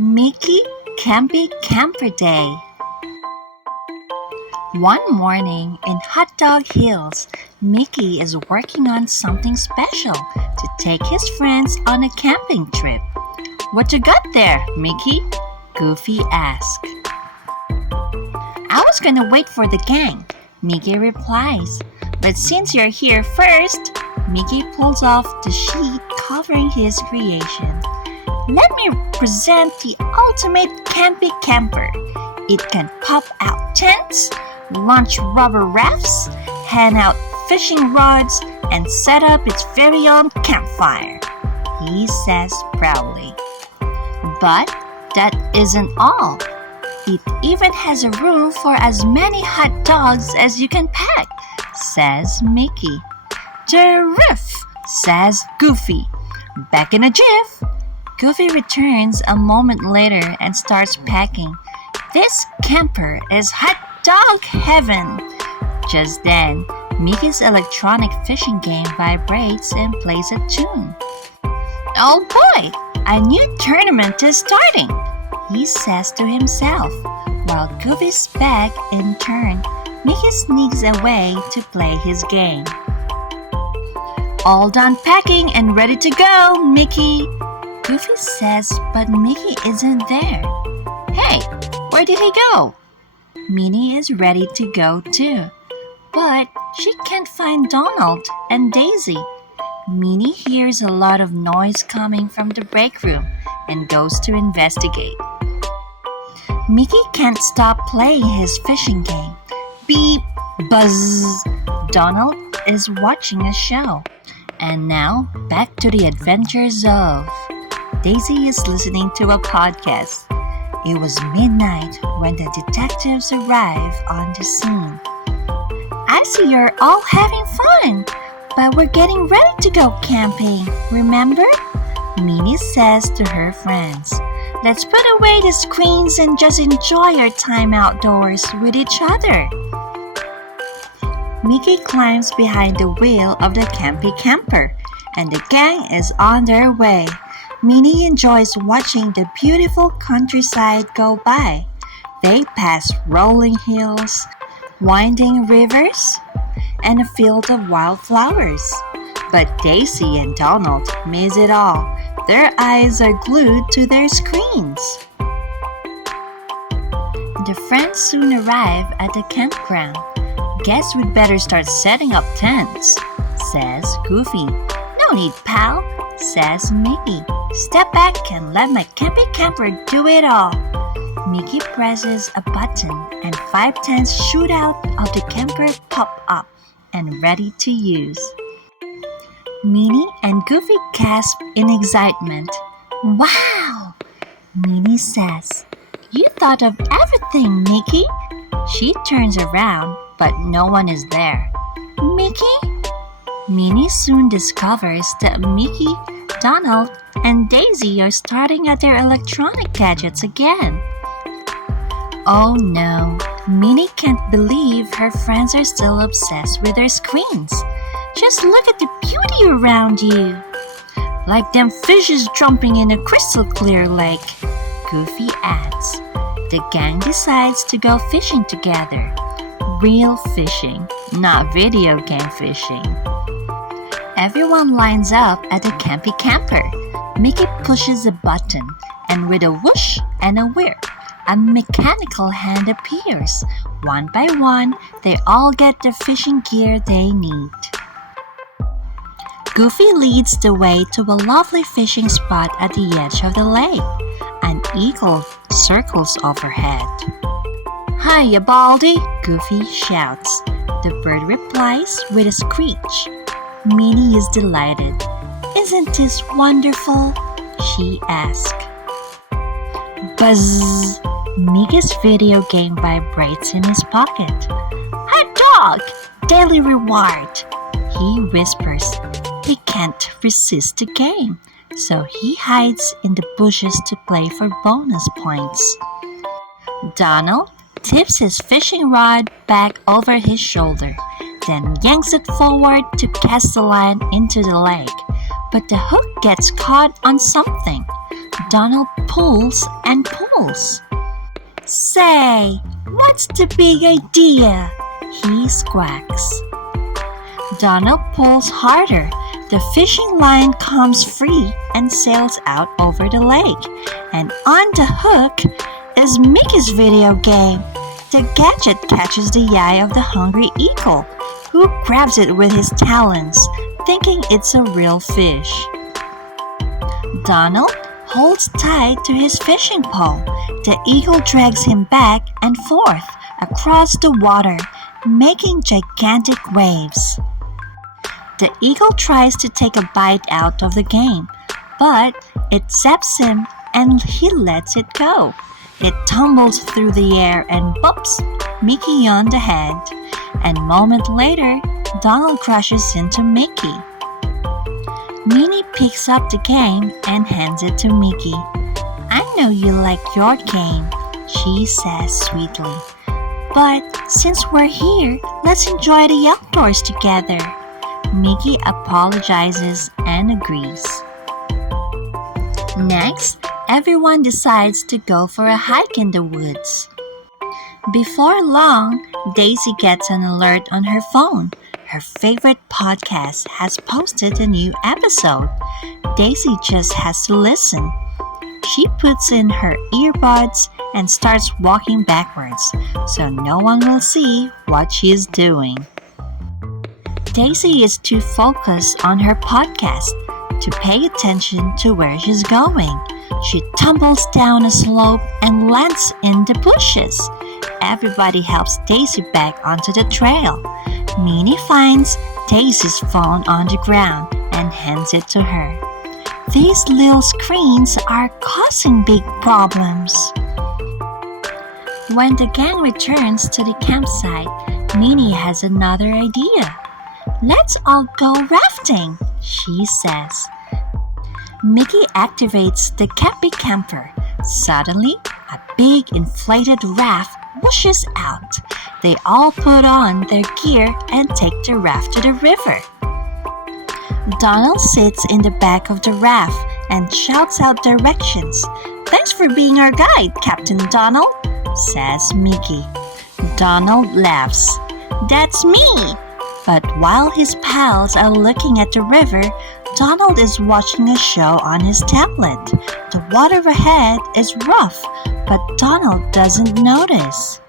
Micky, Campy Camper Day. One morning in Hot Dog Hills, Micky is working on something special to take his friends on a camping trip. "What you got there, Micky?" Goofy asked. "I was gonna wait for the gang," Micky replies. "But since you're here first," Micky pulls off the sheet covering his creation. "Let me present the ultimate campy camper. It can pop out tents, launch rubber rafts, hand out fishing rods, and set up its very own campfire," he says proudly. "But that isn't all. It even has a room for as many hot dogs as you can pack," says Micky. "Terrific," says Goofy. Back in a jiff, Goofy returns a moment later and starts packing. "This camper is hot dog heaven." Just then, Micky's electronic fishing game vibrates and plays a tune. "Oh boy, a new tournament is starting," he says to himself, while Goofy's back in turn, Micky sneaks away to play his game. "All done packing and ready to go, Micky," Goofy says, but Micky isn't there. "Hey, where did he go?" Minnie is ready to go too, but she can't find Donald and Daisy. Minnie hears a lot of noise coming from the break room and goes to investigate. Micky can't stop playing his fishing game. Beep, buzz. Donald is watching a show. And now, back to the adventures of... Daisy is listening to a podcast. It was midnight when the detectives arrive on the scene. "I see you're all having fun, but we're getting ready to go camping, remember?" Minnie says to her friends. "Let's put away the screens and just enjoy our time outdoors with each other." Micky climbs behind the wheel of the campy camper, and the gang is on their way. Minnie enjoys watching the beautiful countryside go by. They pass rolling hills, winding rivers, and a field of wildflowers. But Daisy and Donald miss it all. Their eyes are glued to their screens. The friends soon arrive at the campground. "Guess we'd better start setting up tents," says Goofy. "No need, pal," says Micky. "Step back and let my campy camper do it all." Micky presses a button and 5 tents shoot out of the camper, pop up, and ready to use. Minnie and Goofy gasp in excitement. "Wow!" Minnie says. "You thought of everything, Micky." She turns around, but no one is there. "Micky?" Minnie soon discovers that Micky, Donald, and Daisy are starting at their electronic gadgets again. Oh no, Minnie can't believe her friends are still obsessed with their screens. "Just look at the beauty around you. Like them fishes jumping in a crystal clear lake," Goofy adds. The gang decides to go fishing together. Real fishing, not video game fishing. Everyone lines up at the campy camper. Micky pushes a button, and with a whoosh and a whir, a mechanical hand appears. One by one, they all get the fishing gear they need. Goofy leads the way to a lovely fishing spot at the edge of the lake. An eagle circles overhead. "Hiya, Baldy!" Goofy shouts. The bird replies with a screech. Minnie is delighted. "Isn't this wonderful?" she asks. Buzz! Micky's video game vibrates in his pocket. "Hot dog! Daily reward!" he whispers. He can't resist the game, so he hides in the bushes to play for bonus points. Donald tips his fishing rod back over his shoulder, then yanks it forward to cast the line into the lake. But the hook gets caught on something. Donald pulls and pulls. "Say, what's the big idea?" he squawks. Donald pulls harder. The fishing line comes free and sails out over the lake. And on the hook is Micky's video game. The gadget catches the eye of the hungry eagle, who grabs it with his talons, thinking it's a real fish. Donald holds tight to his fishing pole. The eagle drags him back and forth across the water, making gigantic waves. The eagle tries to take a bite out of the game, but it zaps him and he lets it go. It tumbles through the air and bumps Micky on the head. And a moment later, Donald crashes into Micky. Minnie picks up the game and hands it to Micky. "I know you like your game," she says sweetly. "But since we're here, let's enjoy the outdoors together." Micky apologizes and agrees. Next, everyone decides to go for a hike in the woods. Before long, Daisy gets an alert on her phone. Her favorite podcast has posted a new episode. Daisy just has to listen. She puts in her earbuds and starts walking backwards, so no one will see what she is doing. Daisy is too focused on her podcast to pay attention to where she's going. She tumbles down a slope and lands in the bushes. Everybody helps Daisy back onto the trail. Minnie finds Daisy's phone on the ground and hands it to her. These little screens are causing big problems. When the gang returns to the campsite, Minnie has another idea. "Let's all go rafting," she says. Micky activates the Campy camper. Suddenly, a big inflated raft whooshes out. They all put on their gear and take the raft to the river. Donald sits in the back of the raft and shouts out directions. "Thanks for being our guide, Captain Donald," says Micky. Donald laughs. "That's me!" But while his pals are looking at the river, Donald is watching a show on his tablet. The water ahead is rough, but Donald doesn't notice.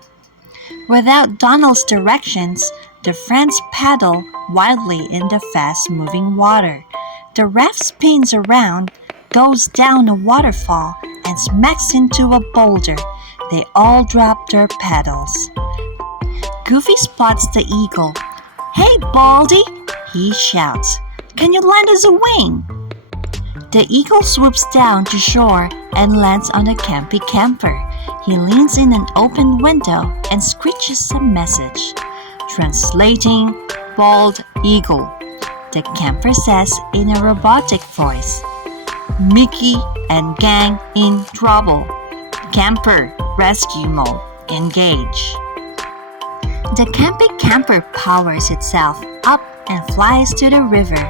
Without Donald's directions, the friends paddle wildly in the fast-moving water. The raft spins around, goes down a waterfall, and smacks into a boulder. They all drop their paddles. Goofy spots the eagle. "Hey, Baldy!" he shouts. "Can you lend us a wing?" The eagle swoops down to shore and lands on the Campy camper. He leans in an open window and screeches a message. Translating, "Bald eagle," the camper says in a robotic voice. "Micky and gang in trouble. Camper rescue mode engage." The Campy camper powers itself up and flies to the river.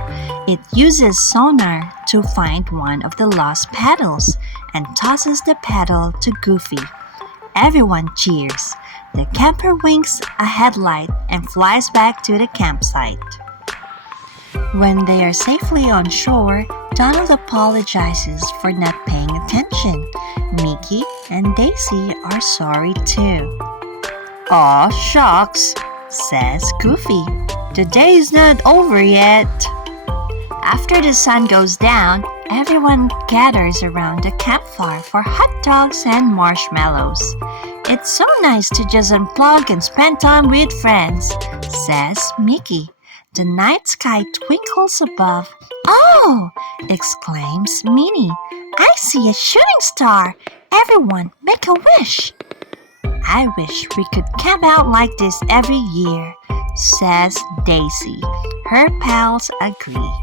It uses sonar to find one of the lost paddles and tosses the paddle to Goofy. Everyone cheers. The camper winks a headlight and flies back to the campsite. When they are safely on shore, Donald apologizes for not paying attention. Micky and Daisy are sorry too. "Aw, shucks," says Goofy. "The day's not over yet." After the sun goes down, everyone gathers around the campfire for hot dogs and marshmallows. "It's so nice to just unplug and spend time with friends," says Micky. The night sky twinkles above. "Oh!" exclaims Minnie. "I see a shooting star. Everyone, make a wish." "I wish we could camp out like this every year," says Daisy. Her pals agree.